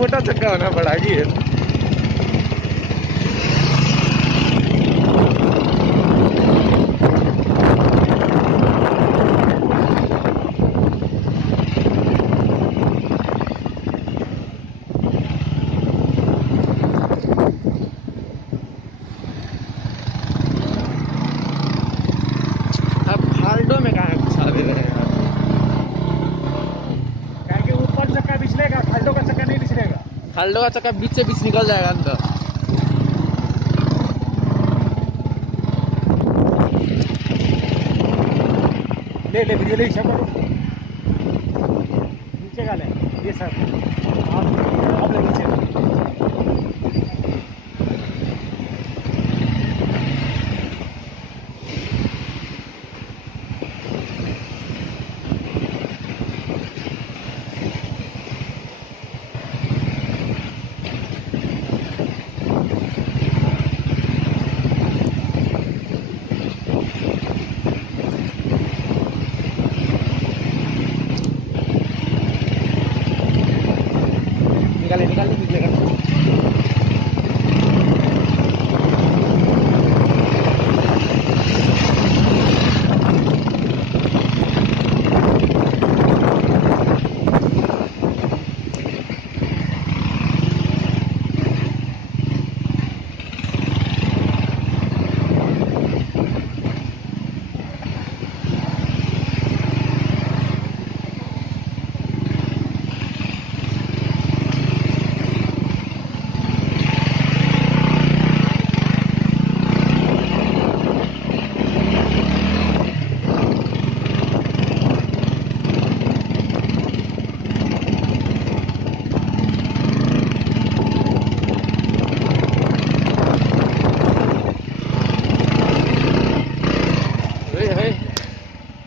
मोटा चक्का होना पड़ा कि फाल्टो में कहाँ घुसा दे रहे हैं यार। क्या कि ऊपर चक्का पिछलेगा, खाल्डो का चक्का नहीं पिछलेगा। फाल्टो का चक्का बीच से बीच निकल जाएगा अंदर। ले ले वीडियो ले करो, नीचे का ले ये सर आप ले नीचे। निकाले निकाले निकलेगा।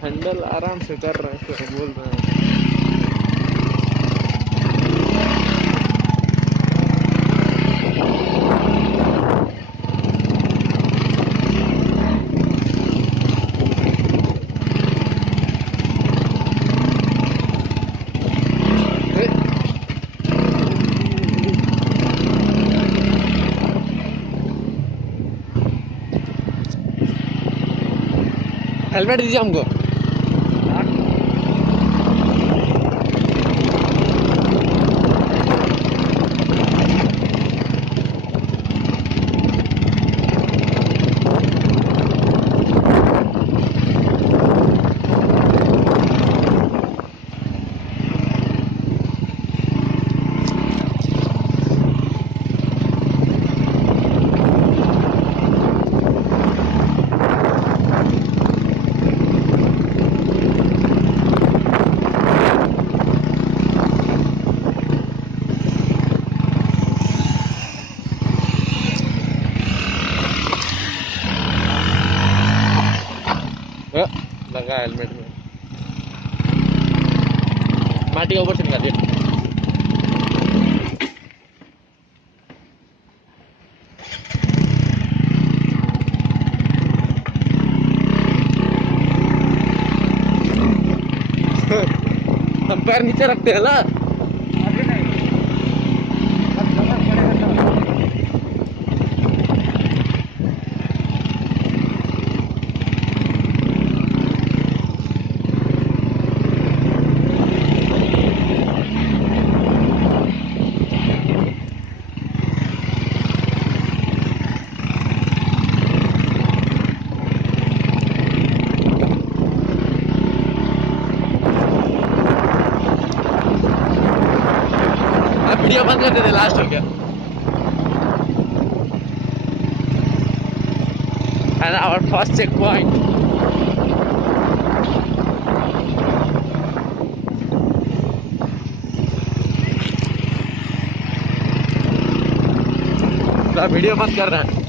हैंडल आराम से कर रहे हैं तो बोल रहे हैं। हेलमेट दीजिए हमको। लगा हेलमेट में माटी ऊपर से निकालिए। हम पैर नीचे रखते हैं ना। आगे नहीं अब समझ पड़ेगा। वीडियो बंद कर देते, लास्ट हो गया। And our first checkpoint. Video बंद कर रहे हैं।